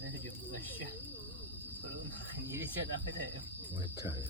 Ne diyorum aşağı. Sorun. İngilizce devam edelim. Muay Thai.